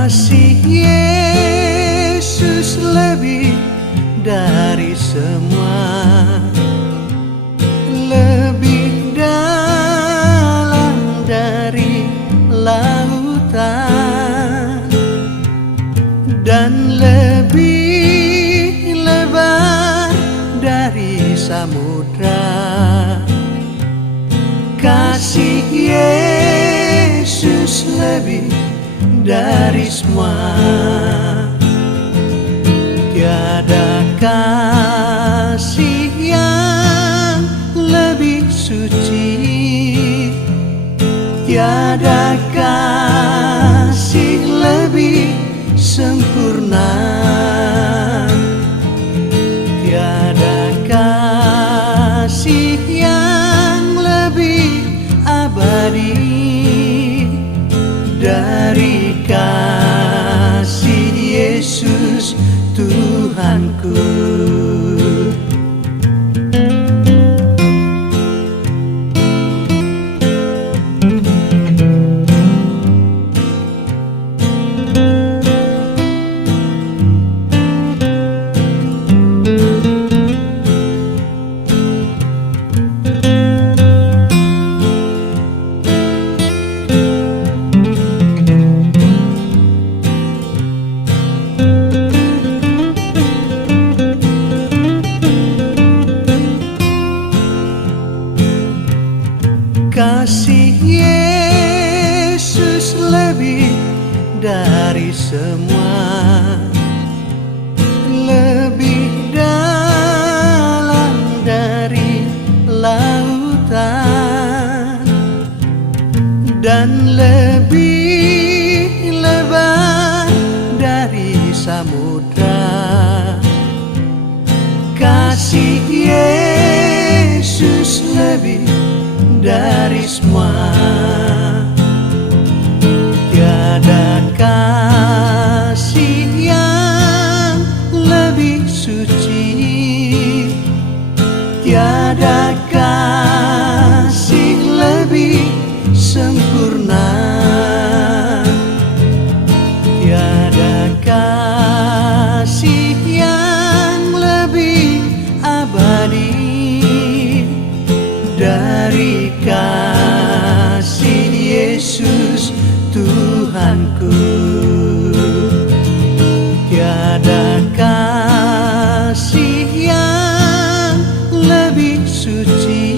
Kasih Yesus lebih dari semua, lebih dalam dari lautan, dan lebih lebar dari samudra. Kasih Yesus lebih dari semua. Tiada kasih yang lebih suci, tiada kasih lebih sempurna, tiada kasih yang lebih abadi dari kasih Yesus Tuhanku. Kasih Yesus lebih dari semua, lebih dalam dari lautan, dan lebih lebar dari samudra. Kasih Yesus lebih dari semua. Tiada kasih yang lebih suci, tiada kasih lebih sempurna, tiada kasih yang lebih abadi dari kasih Yesus Tuhanku. Tiada kasih yang lebih suci,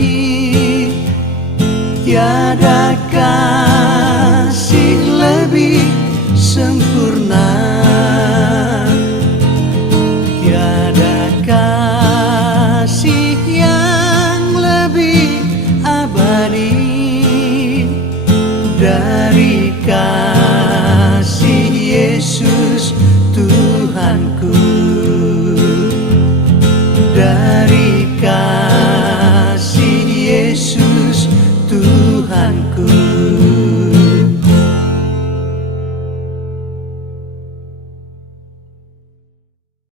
tiada kasih lebih sempurna,